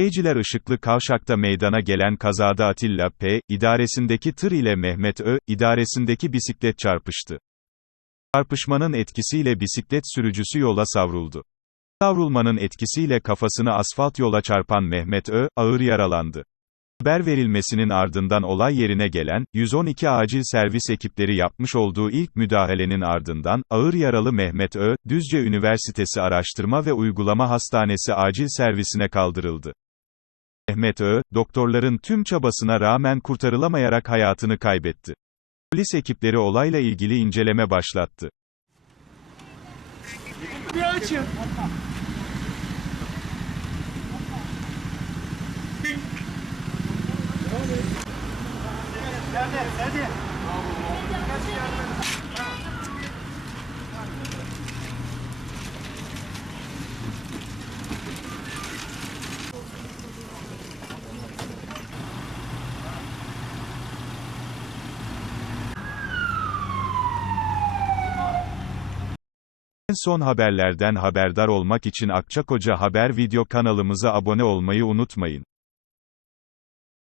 Denizciler Işıklı Kavşak'ta meydana gelen kazada Atilla P. idaresindeki tır ile Mehmet Ö. idaresindeki bisiklet çarpıştı. Çarpışmanın etkisiyle bisiklet sürücüsü yola savruldu. Savrulmanın etkisiyle kafasını asfalt yola çarpan Mehmet Ö. ağır yaralandı. Haber verilmesinin ardından olay yerine gelen, 112 acil servis ekipleri yapmış olduğu ilk müdahalenin ardından, ağır yaralı Mehmet Ö, Düzce Üniversitesi Araştırma ve Uygulama Hastanesi acil servisine kaldırıldı. Mehmet Ö, doktorların tüm çabasına rağmen kurtarılamayarak hayatını kaybetti. Polis ekipleri olayla ilgili inceleme başlattı. Bir açın. Hadi, hadi. Son haberlerden haberdar olmak için Akçakoca Haber video kanalımıza abone olmayı unutmayın.